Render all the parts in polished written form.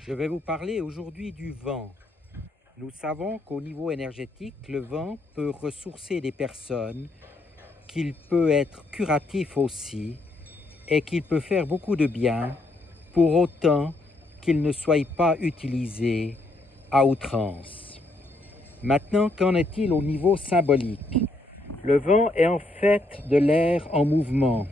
Je vais vous parler aujourd'hui du vent. Nous savons qu'au niveau énergétique, le vent peut ressourcer des personnes, qu'il peut être curatif aussi et qu'il peut faire beaucoup de bien pour autant qu'il ne soit pas utilisé à outrance. Maintenant, qu'en est-il au niveau symbolique? Le vent est en fait de l'air en mouvement.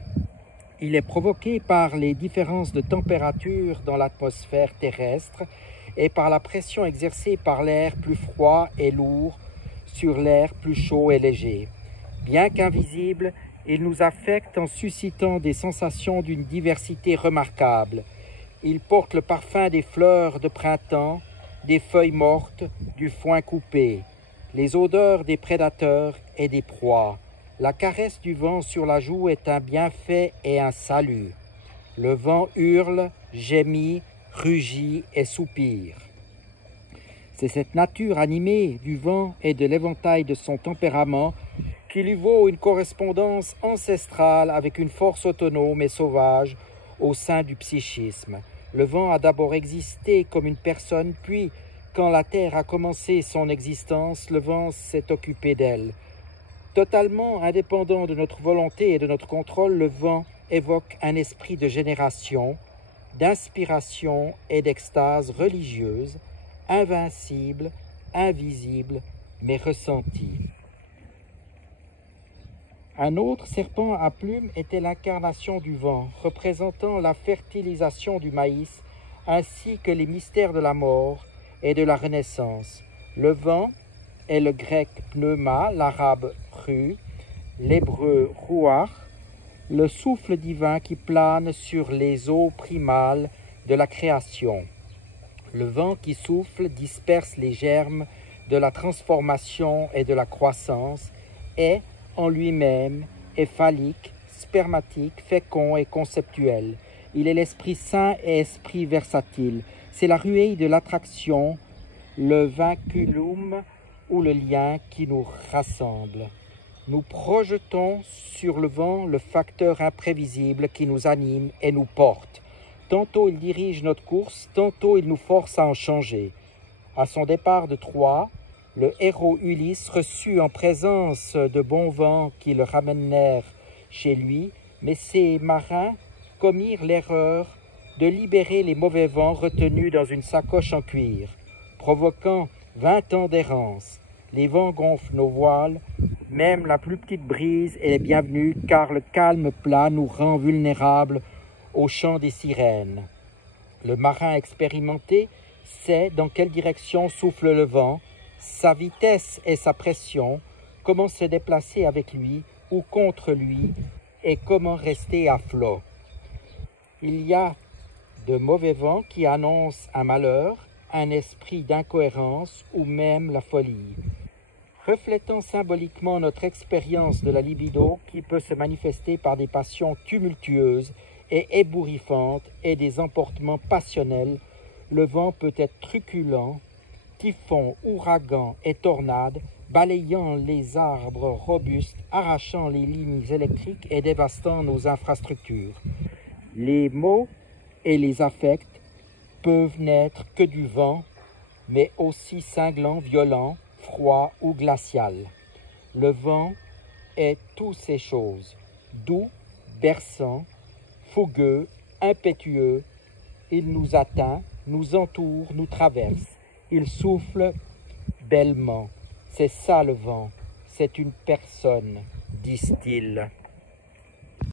Il est provoqué par les différences de température dans l'atmosphère terrestre et par la pression exercée par l'air plus froid et lourd sur l'air plus chaud et léger. Bien qu'invisible, il nous affecte en suscitant des sensations d'une diversité remarquable. Il porte le parfum des fleurs de printemps, des feuilles mortes, du foin coupé, les odeurs des prédateurs et des proies. La caresse du vent sur la joue est un bienfait et un salut. Le vent hurle, gémit, rugit et soupire. C'est cette nature animée du vent et de l'éventail de son tempérament qui lui vaut une correspondance ancestrale avec une force autonome et sauvage au sein du psychisme. Le vent a d'abord existé comme une personne, puis, quand la Terre a commencé son existence, le vent s'est occupé d'elle. Totalement indépendant de notre volonté et de notre contrôle, le vent évoque un esprit de génération, d'inspiration et d'extase religieuse, invincible, invisible, mais ressentie. Un autre serpent à plumes était l'incarnation du vent, représentant la fertilisation du maïs, ainsi que les mystères de la mort et de la renaissance. Le vent est le grec pneuma, l'arabe ru, l'hébreu ruach, le souffle divin qui plane sur les eaux primales de la création. Le vent qui souffle disperse les germes de la transformation et de la croissance, est en lui-même phallique, spermatique, fécond et conceptuel. Il est l'esprit saint et esprit versatile. C'est la ruée de l'attraction, le vinculum ou le lien qui nous rassemble. Nous projetons sur le vent le facteur imprévisible qui nous anime et nous porte. Tantôt il dirige notre course, tantôt il nous force à en changer. À son départ de Troie, le héros Ulysse reçut en présence de bons vents qui le ramenèrent chez lui, mais ses marins commirent l'erreur de libérer les mauvais vents retenus dans une sacoche en cuir, provoquant 20 ans d'errance. Les vents gonflent nos voiles, même la plus petite brise est bienvenue car le calme plat nous rend vulnérables au chant des sirènes. Le marin expérimenté sait dans quelle direction souffle le vent, sa vitesse et sa pression, comment se déplacer avec lui ou contre lui et comment rester à flot. Il y a de mauvais vents qui annoncent un malheur, un esprit d'incohérence ou même la folie. Reflétant symboliquement notre expérience de la libido qui peut se manifester par des passions tumultueuses et ébouriffantes et des emportements passionnels, le vent peut être truculent, typhon, ouragan et tornade, balayant les arbres robustes, arrachant les lignes électriques et dévastant nos infrastructures. Les mots et les affects peuvent n'être que du vent, mais aussi cinglants, violents, froid ou glacial. Le vent est toutes ces choses, doux, berçant, fougueux, impétueux. Il nous atteint, nous entoure, nous traverse. Il souffle bellement. C'est ça le vent, c'est une personne, disent-ils.